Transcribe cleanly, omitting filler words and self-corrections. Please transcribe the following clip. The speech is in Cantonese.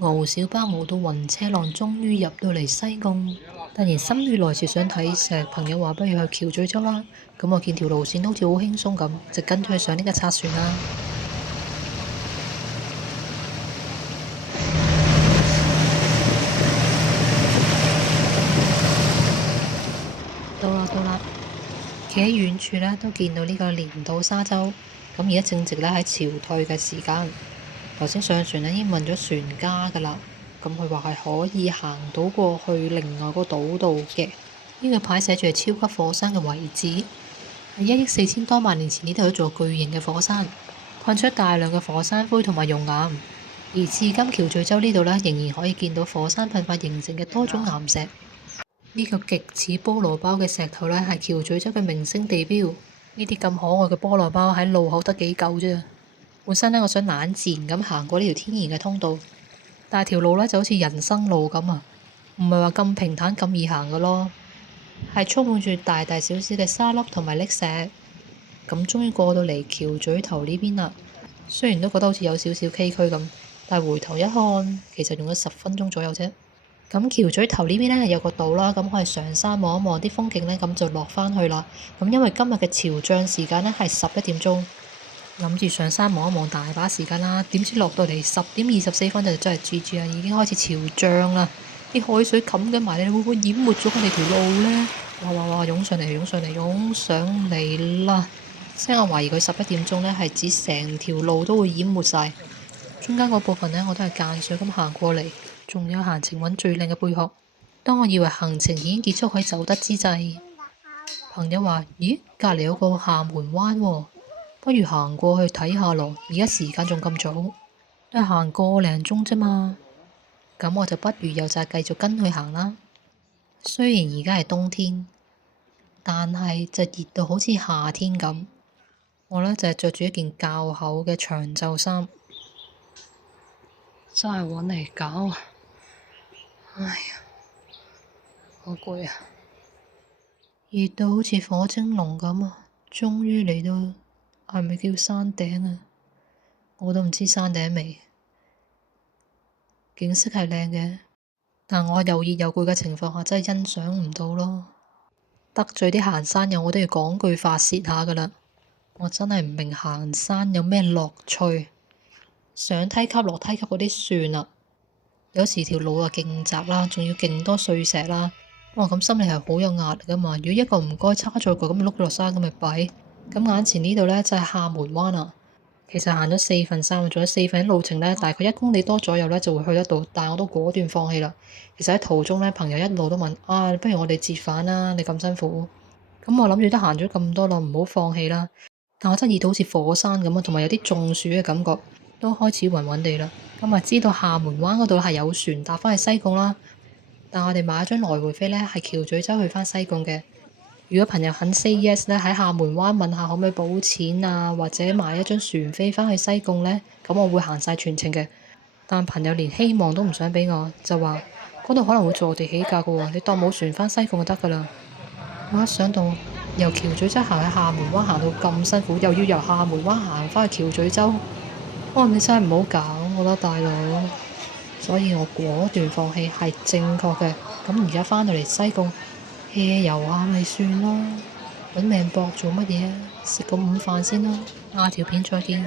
熬小巴熬到暈車浪，終於入到嚟西貢。突然心血來潮想睇石，朋友話不如去橋咀洲啦。咁我見條路線好似好輕鬆咁，就跟住去上呢個賊船啦。到啦，企喺遠處呢，都見到呢個連島沙洲。咁而家正值呢喺潮退嘅時間。頭先上船呢已經問咗船家㗎啦，咁佢話係可以行到過去另外個島度嘅。呢個牌寫住係超級火山嘅遺址，係1億4千多萬年前呢度一座巨型嘅火山，噴出大量嘅火山灰同埋熔岩。而至今橋咀洲呢度呢，仍然可以見到火山噴發形成嘅多種岩石。呢個極似菠蘿包嘅石頭呢，係橋咀洲嘅明星地標。呢啲咁可愛嘅菠蘿包喺路口得幾嚿啫。本身呢，我想懶自然咁行過呢條天然嘅通道，但係條路呢就好似人生路咁啊，唔係話咁平坦咁易行嘅咯，係充滿住大大小小嘅沙粒同埋礫石。咁終於過到嚟橋咀頭呢邊啦，雖然都覺得好似有少少崎嶇咁，但係回頭一看，其實用咗10分鐘左右啫。咁橋咀頭呢邊呢係有個島啦，咁可以上山望一望啲風景呢，咁就落返去啦。咁因為今日嘅潮漲時間呢係11點鐘。諗住上山望一望大把時間啦，點知落到嚟10點24分就真係 GG 啊！已經開始潮漲啦，啲海水冚緊埋，你會唔會淹沒咗我哋條路呢？哇！湧上嚟啦！所以我懷疑佢11點鐘呢係指成條路都會淹沒晒，中間嗰部分呢，我都係間水咁行過嚟，仲有閒情揾最靚嘅貝殼。當我以為行程已經結束可以走得之際，朋友話：咦，隔離有個廈門灣喎。不如行過去睇下咯，而家時間仲咁早，都係行個零鐘啫嘛。咁我就不如又就係繼續跟佢行啦。雖然而家係冬天，但係就熱到好似夏天咁。我呢就係着住一件較厚嘅長袖衫，真係揾嚟搞啊！哎呀，好攰啊！熱到好似火蒸籠咁啊！終於嚟到。係咪叫山頂啊？我都唔知山頂未。景色係靚嘅，但我又熱又攰嘅情況下，真係欣賞唔到咯。得罪啲行山友，我都要講句發泄下㗎喇。我真係唔明行山有咩樂趣。上梯級落梯級嗰啲算啦，有時條路啊勁窄啦，仲要勁多碎石啦。哇！咁心裏係好有壓力㗎嘛。如果一個唔該叉咗腳咁碌咗落山咁咪弊。咁眼前呢度呢，就係廈門灣啊。其實行咗3/4，仲有4/4路程呢，大概1公里多左右呢就會去得到，但係我都果斷放棄啦。其實喺途中呢，朋友一路都問：不如我哋折返啦，你咁辛苦。咁我諗住都行咗咁多啦，唔好放棄啦。但我真係熱到好似火山咁啊，同埋有啲中暑嘅感覺，都開始暈暈地啦。咁啊，知道廈門灣嗰度係有船搭返去西貢啦，但我哋買咗張來回飛呢，係橋咀洲去返西貢嘅。如果朋友肯 say yes 咧，喺廈門灣問下可唔可以補錢啊，或者買一張船飛返去西貢呢，咁我會行晒全程嘅。但朋友連希望都唔想俾我，就話嗰度可能會坐地起價㗎喎，你當冇船返西貢就得㗎啦。我一想到由橋咀洲行去廈門灣行到咁辛苦，又要由廈門灣行返去橋咀洲，你真係唔好搞我啦，大佬。所以我果斷放棄係正確嘅。咁而家返到嚟西貢。hea 遊下咪算咯，揾命搏做乜嘢啊？食個午飯先啦，下條片再見。